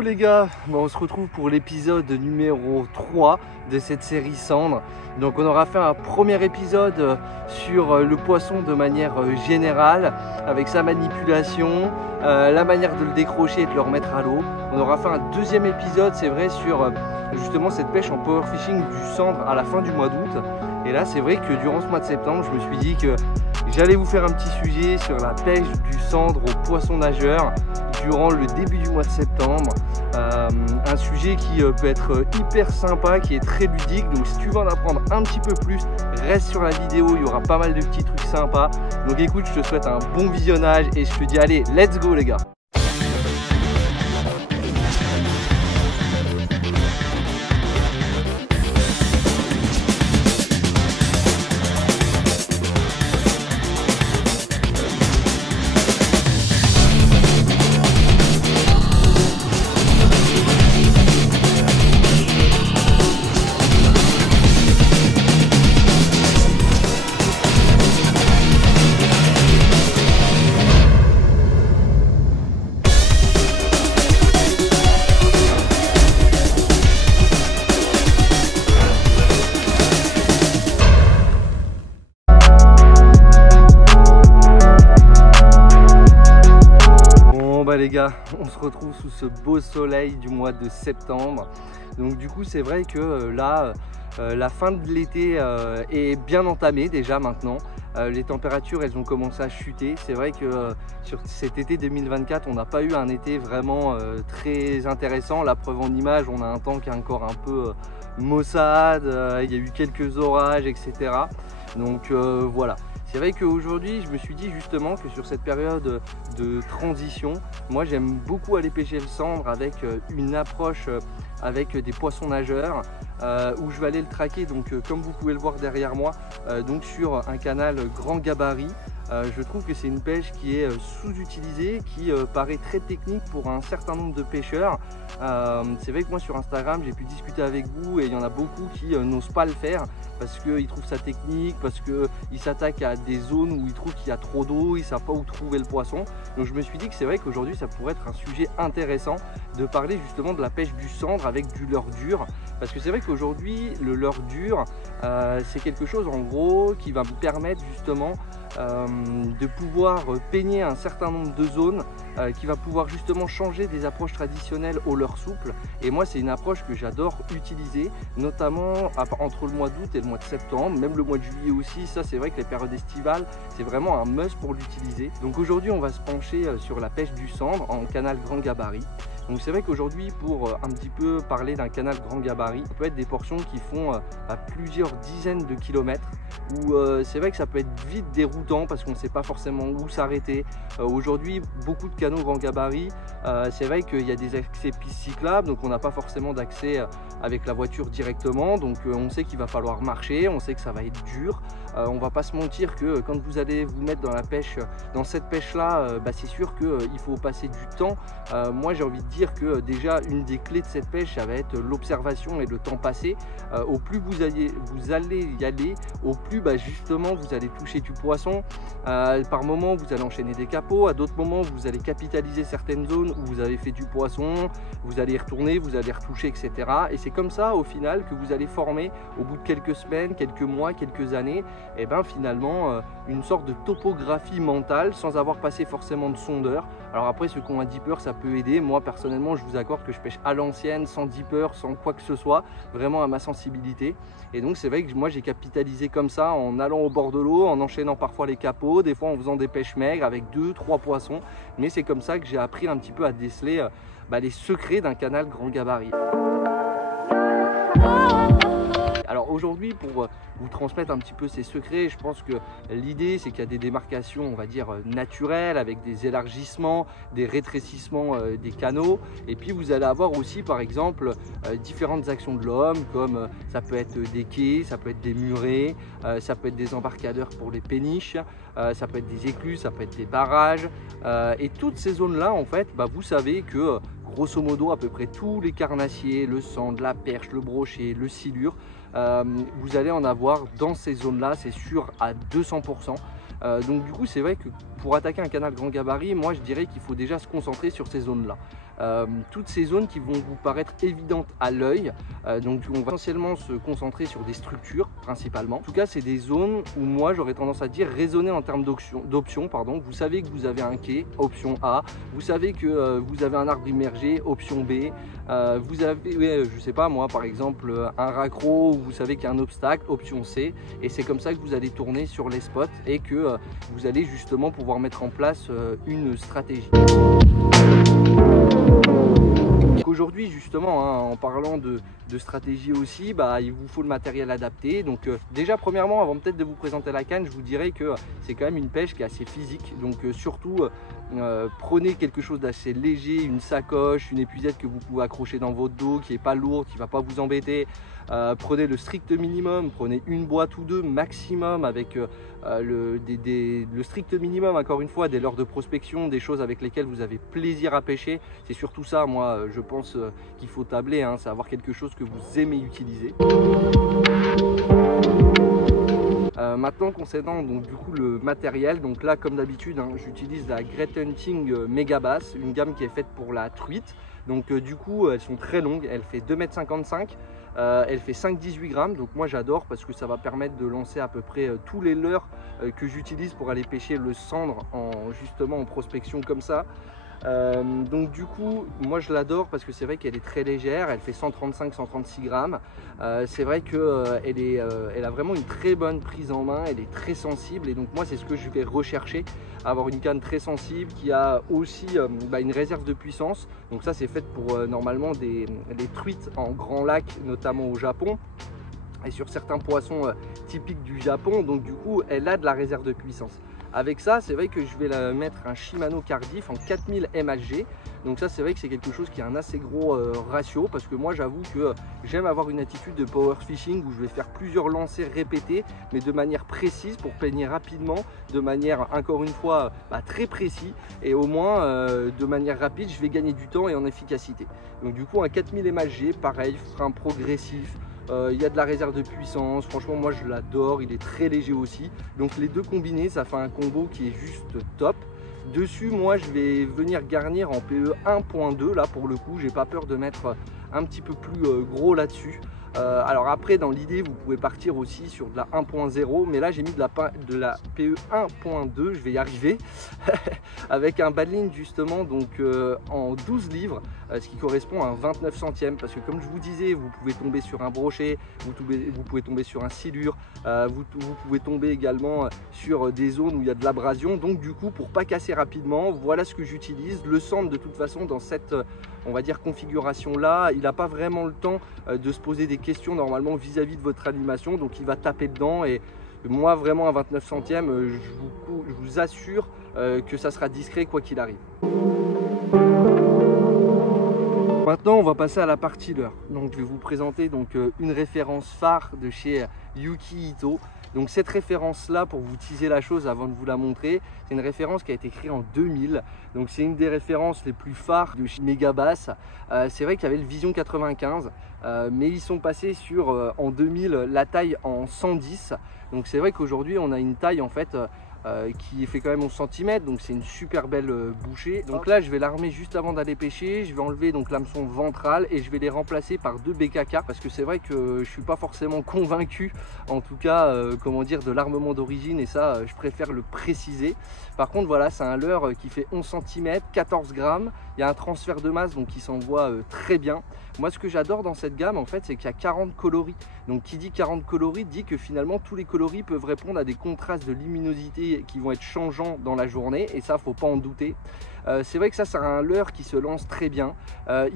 Hello les gars, on se retrouve pour l'épisode numéro 3 de cette série Cendres. Donc on aura fait un premier épisode sur le poisson de manière générale, avec sa manipulation, la manière de le décrocher et de le remettre à l'eau. On aura fait un deuxième épisode, c'est vrai, sur justement cette pêche en power fishing du cendre à la fin du mois d'août. Et là c'est vrai que durant ce mois de septembre, je me suis dit que j'allais vous faire un petit sujet sur la pêche du cendre au poisson nageur durant le début du mois de septembre. Un sujet qui peut être hyper sympa, qui est très ludique. Donc si tu veux en apprendre un petit peu plus, reste sur la vidéo, il y aura pas mal de petits trucs sympas. Donc écoute, je te souhaite un bon visionnage et je te dis allez, let's go les gars. Les gars, on se retrouve sous ce beau soleil du mois de septembre. Donc du coup c'est vrai que là la fin de l'été est bien entamée déjà maintenant. Les températures elles ont commencé à chuter. C'est vrai que sur cet été 2024 on n'a pas eu un été vraiment très intéressant. La preuve en image, on a un temps qui est encore un peu maussade, il y a eu quelques orages, etc. Donc voilà. C'est vrai qu'aujourd'hui, je me suis dit justement que sur cette période de transition, moi j'aime beaucoup aller pêcher le cendre avec une approche avec des poissons nageurs où je vais aller le traquer, donc comme vous pouvez le voir derrière moi, donc sur un canal grand gabarit. Je trouve que c'est une pêche qui est sous-utilisée, qui paraît très technique pour un certain nombre de pêcheurs. C'est vrai que moi sur Instagram j'ai pu discuter avec vous et il y en a beaucoup qui n'osent pas le faire parce qu'ils trouvent ça technique, parce qu'ils s'attaquent à des zones où ils trouvent qu'il y a trop d'eau, ils ne savent pas où trouver le poisson. Donc je me suis dit que c'est vrai qu'aujourd'hui ça pourrait être un sujet intéressant de parler justement de la pêche du cendre avec du leurre dur. Parce que c'est vrai qu'aujourd'hui le leurre dur c'est quelque chose en gros qui va me permettre justement de pouvoir peigner un certain nombre de zones, qui va pouvoir justement changer des approches traditionnelles au leurre souple. Et moi c'est une approche que j'adore utiliser, notamment entre le mois d'août et le mois de septembre, même le mois de juillet aussi. Ça c'est vrai que les périodes estivales c'est vraiment un must pour l'utiliser. Donc aujourd'hui on va se pencher sur la pêche du cendre en canal grand gabarit. Donc c'est vrai qu'aujourd'hui pour un petit peu parler d'un canal grand gabarit, ça peut être des portions qui font à plusieurs dizaines de kilomètres, où c'est vrai que ça peut être vite déroutant parce qu'on ne sait pas forcément où s'arrêter. Aujourd'hui beaucoup de canaux grand gabarit, c'est vrai qu'il y a des accès pistes cyclables, donc on n'a pas forcément d'accès avec la voiture directement, donc on sait qu'il va falloir marcher, on sait que ça va être dur. On va pas se mentir que quand vous allez vous mettre dans la pêche, dans cette pêche là, c'est sûr qu'il faut passer du temps. Moi j'ai envie de dire que déjà une des clés de cette pêche ça va être l'observation et le temps passé. Au plus vous allez y aller, au plus justement vous allez toucher du poisson. Par moments vous allez enchaîner des capots, à d'autres moments vous allez capitaliser certaines zones où vous avez fait du poisson, vous allez y retourner, vous allez retoucher, etc. Et c'est comme ça au final que vous allez former au bout de quelques semaines, quelques mois, quelques années, et finalement une sorte de topographie mentale sans avoir passé forcément de sondeur. Alors après ceux qui ont un dipper ça peut aider. Moi personnellement je vous accorde que je pêche à l'ancienne, sans dipper, sans quoi que ce soit, vraiment à ma sensibilité. Et donc c'est vrai que moi j'ai capitalisé comme ça en allant au bord de l'eau, en enchaînant parfois les capots, des fois en faisant des pêches maigres avec 2-3 poissons. Mais c'est comme ça que j'ai appris un petit peu à déceler les secrets d'un canal grand gabarit. Alors aujourd'hui, pour vous transmettre un petit peu ces secrets, je pense que l'idée c'est qu'il y a des démarcations, on va dire naturelles, avec des élargissements, des rétrécissements des canaux. Et puis vous allez avoir aussi par exemple différentes actions de l'homme, comme ça peut être des quais, ça peut être des murets, ça peut être des embarcadeurs pour les péniches, ça peut être des écluses, ça peut être des barrages. Et toutes ces zones là en fait, vous savez que grosso modo à peu près tous les carnassiers, le sandre, la perche, le brochet, le silure, vous allez en avoir dans ces zones là, c'est sûr, à 200%. Donc du coup c'est vrai que pour attaquer un canal grand gabarit, moi je dirais qu'il faut déjà se concentrer sur ces zones là. toutes ces zones qui vont vous paraître évidentes à l'œil. Donc on va essentiellement se concentrer sur des structures principalement. En tout cas, c'est des zones où moi j'aurais tendance à dire raisonner en termes d'options. Vous savez que vous avez un quai, option A. Vous savez que vous avez un arbre immergé, option B. Vous avez, je sais pas moi, par exemple un raccro où vous savez qu'il y a un obstacle, option C. Et c'est comme ça que vous allez tourner sur les spots et que vous allez justement pouvoir mettre en place une stratégie. Aujourd'hui justement, en parlant de stratégie aussi, il vous faut le matériel adapté. Donc déjà premièrement, avant peut-être de vous présenter la canne, je vous dirais que c'est quand même une pêche qui est assez physique. Donc surtout prenez quelque chose d'assez léger, une sacoche, une épuisette que vous pouvez accrocher dans votre dos, qui n'est pas lourde, qui ne va pas vous embêter. Prenez le strict minimum, prenez une boîte ou deux maximum avec le strict minimum, encore une fois, des leurres de prospection, des choses avec lesquelles vous avez plaisir à pêcher. C'est surtout ça, moi, je pense qu'il faut tabler, c'est avoir quelque chose que vous aimez utiliser. Maintenant concernant donc du coup le matériel, donc là comme d'habitude j'utilise la Great Hunting Megabass, une gamme qui est faite pour la truite. Donc du coup elles sont très longues, elle fait 2,55 m, elle fait 5,18 grammes. Donc moi j'adore parce que ça va permettre de lancer à peu près tous les leurres que j'utilise pour aller pêcher le sandre justement en prospection comme ça. Donc du coup moi je l'adore parce que c'est vrai qu'elle est très légère, elle fait 135-136 grammes. C'est vrai qu'elle a vraiment une très bonne prise en main, elle est très sensible et donc moi c'est ce que je vais rechercher, avoir une canne très sensible qui a aussi une réserve de puissance. Donc ça c'est fait pour normalement les truites en grand lac, notamment au Japon et sur certains poissons typiques du Japon. Donc du coup elle a de la réserve de puissance. Avec ça, c'est vrai que je vais la mettre un Shimano Cardiff en 4000 mHg. Donc ça, c'est vrai que c'est quelque chose qui a un assez gros ratio parce que moi, j'avoue que j'aime avoir une attitude de power fishing où je vais faire plusieurs lancers répétés, mais de manière précise pour peigner rapidement, de manière, encore une fois, très précis et au moins de manière rapide, je vais gagner du temps et en efficacité. Donc du coup, un 4000 mHg, pareil, frein progressif. Il y a de la réserve de puissance, franchement moi je l'adore, il est très léger aussi. Donc les deux combinés, ça fait un combo qui est juste top. Dessus, moi je vais venir garnir en PE 1.2, là pour le coup, j'ai pas peur de mettre un petit peu plus gros là-dessus. Alors après, dans l'idée, vous pouvez partir aussi sur de la 1.0, mais là j'ai mis de la PE 1.2, je vais y arriver, avec un badline justement donc en 12 livres, ce qui correspond à un 29 centièmes, parce que comme je vous disais, vous pouvez tomber sur un brochet, vous pouvez tomber sur un silure, vous pouvez tomber également sur des zones où il y a de l'abrasion. Donc du coup, pour pas casser rapidement, voilà ce que j'utilise. Le sandre de toute façon dans cette on va dire configuration là, il n'a pas vraiment le temps de se poser des questions normalement vis-à-vis de votre animation, donc il va taper dedans. Et moi vraiment à 29 centièmes, je vous assure que ça sera discret quoi qu'il arrive. Maintenant on va passer à la partie leurre. Donc je vais vous présenter donc une référence phare de chez Yuki Ito. Donc cette référence là, pour vous teaser la chose avant de vous la montrer, c'est une référence qui a été créée en 2000. Donc c'est une des références les plus phares de chez Megabass. C'est vrai qu'il y avait le Vision 95, mais ils sont passés sur en 2000 la taille en 110. Donc c'est vrai qu'aujourd'hui on a une taille en fait qui fait quand même 11 cm, donc c'est une super belle bouchée. Donc là je vais l'armer juste avant d'aller pêcher, je vais enlever donc l'hameçon ventral et je vais les remplacer par 2 BKK parce que c'est vrai que je suis pas forcément convaincu en tout cas comment dire de l'armement d'origine, et ça je préfère le préciser. Par contre voilà, c'est un leurre qui fait 11 cm, 14 grammes, il y a un transfert de masse donc qui s'envoie très bien. Moi ce que j'adore dans cette gamme en fait, c'est qu'il y a 40 coloris. Donc qui dit 40 coloris dit que finalement tous les coloris peuvent répondre à des contrastes de luminosité qui vont être changeants dans la journée, et ça faut pas en douter. C'est vrai que ça c'est un leurre qui se lance très bien.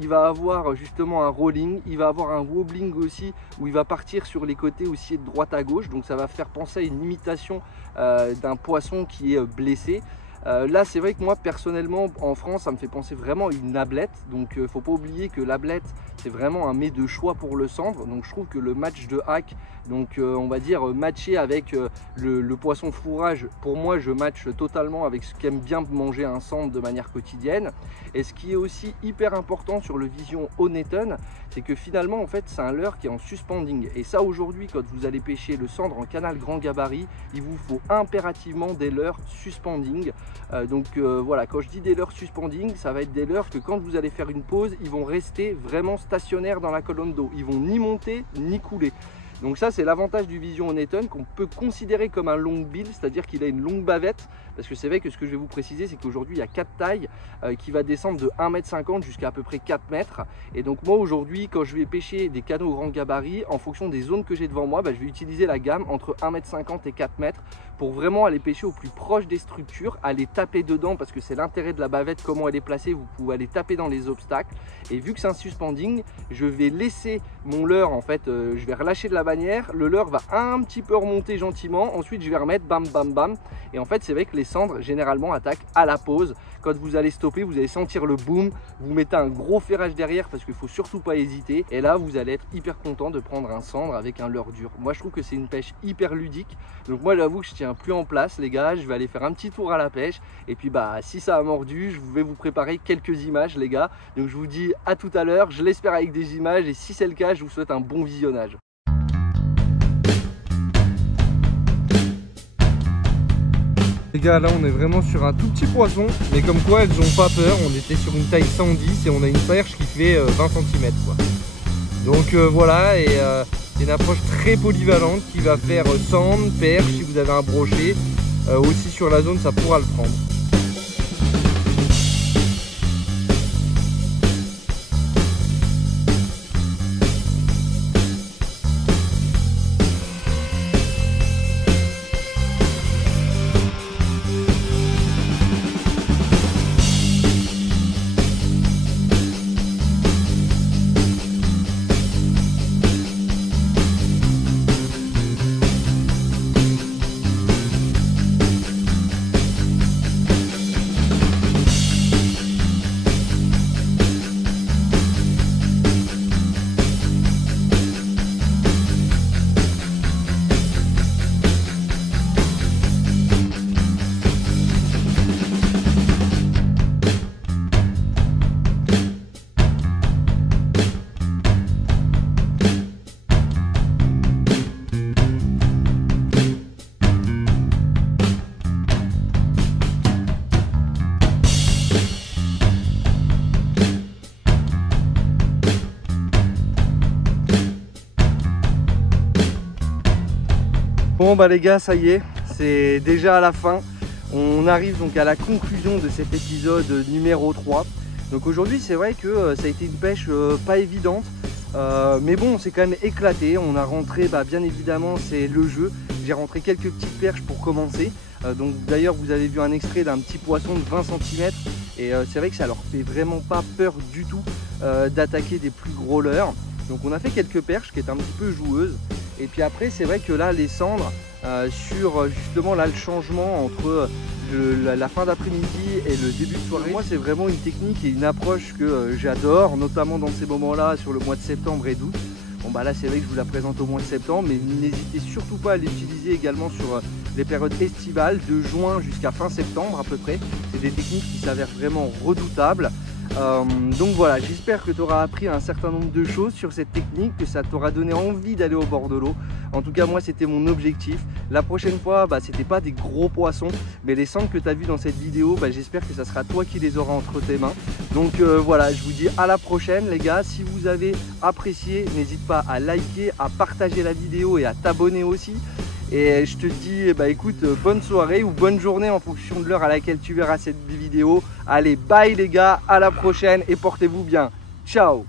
Il va avoir justement un rolling, il va avoir un wobbling aussi où il va partir sur les côtés aussi de droite à gauche, donc ça va faire penser à une imitation d'un poisson qui est blessé. Là c'est vrai que moi personnellement en France ça me fait penser vraiment à une ablette, donc faut pas oublier que l'ablette c'est vraiment un mets de choix pour le sandre. Donc je trouve que le match de hack, donc on va dire matché avec le poisson fourrage, pour moi je match totalement avec ce qu'aime bien manger un sandre de manière quotidienne. Et ce qui est aussi hyper important sur le Vision Honnêton, c'est que finalement en fait c'est un leurre qui est en suspending, et ça aujourd'hui quand vous allez pêcher le sandre en canal grand gabarit, il vous faut impérativement des leurres suspending. Voilà, quand je dis des leurres suspending, ça va être des leurres que quand vous allez faire une pause, ils vont rester vraiment stationnaires dans la colonne d'eau. Ils vont ni monter ni couler. Donc ça, c'est l'avantage du Vision Oneton qu'on peut considérer comme un long bill, c'est-à-dire qu'il a une longue bavette. Parce que c'est vrai que ce que je vais vous préciser, c'est qu'aujourd'hui, il y a 4 tailles qui va descendre de 1,50 m jusqu'à à peu près 4 mètres. Et donc moi, aujourd'hui, quand je vais pêcher des canaux grand gabarit, en fonction des zones que j'ai devant moi, je vais utiliser la gamme entre 1,50 m et 4 mètres pour vraiment aller pêcher au plus proche des structures, aller taper dedans parce que c'est l'intérêt de la bavette, comment elle est placée, vous pouvez aller taper dans les obstacles. Et vu que c'est un suspending, je vais laisser mon leurre, en fait, je vais relâcher de la bannière, le leurre va un petit peu remonter gentiment, ensuite je vais remettre bam bam bam. Et en fait, c'est vrai que les cendres généralement attaquent à la pause. Quand vous allez stopper, vous allez sentir le boom, vous mettez un gros ferrage derrière parce qu'il ne faut surtout pas hésiter. Et là, vous allez être hyper content de prendre un cendre avec un leurre dur. Moi, je trouve que c'est une pêche hyper ludique. Donc moi, j'avoue que je tiens plus en place, les gars. Je vais aller faire un petit tour à la pêche. Et puis, si ça a mordu, je vais vous préparer quelques images, les gars. Donc, je vous dis à tout à l'heure. Je l'espère avec des images. Et si c'est le cas, je vous souhaite un bon visionnage. Les gars, là on est vraiment sur un tout petit poisson, mais comme quoi elles ont pas peur. On était sur une taille 110 et on a une perche qui fait 20 cm quoi. Donc voilà, et c'est une approche très polyvalente qui va faire cendre, perche si vous avez un brochet. Aussi sur la zone ça pourra le prendre. Bon les gars, ça y est, c'est déjà à la fin. On arrive donc à la conclusion de cet épisode numéro 3. Donc aujourd'hui c'est vrai que ça a été une pêche pas évidente. Mais bon, on s'est quand même éclaté. On a rentré, bien évidemment c'est le jeu. J'ai rentré quelques petites perches pour commencer. Donc d'ailleurs vous avez vu un extrait d'un petit poisson de 20 cm. Et c'est vrai que ça leur fait vraiment pas peur du tout d'attaquer des plus gros leurres. Donc on a fait quelques perches qui étaient un petit peu joueuses. Et puis après c'est vrai que là les cendres sur justement là le changement entre la fin d'après-midi et le début de soirée, moi c'est vraiment une technique et une approche que j'adore, notamment dans ces moments là sur le mois de septembre et d'août. Bon là c'est vrai que je vous la présente au mois de septembre, mais n'hésitez surtout pas à l'utiliser également sur les périodes estivales de juin jusqu'à fin septembre à peu près. C'est des techniques qui s'avèrent vraiment redoutables. Donc voilà, j'espère que tu auras appris un certain nombre de choses sur cette technique, que ça t'aura donné envie d'aller au bord de l'eau. En tout cas moi c'était mon objectif. La prochaine fois c'était pas des gros poissons, mais les cendres que tu as vues dans cette vidéo, j'espère que ça sera toi qui les auras entre tes mains. Donc voilà, je vous dis à la prochaine les gars. Si vous avez apprécié, n'hésite pas à liker, à partager la vidéo et à t'abonner aussi. Et je te dis, écoute, bonne soirée ou bonne journée en fonction de l'heure à laquelle tu verras cette vidéo. Allez, bye les gars, à la prochaine et portez-vous bien. Ciao!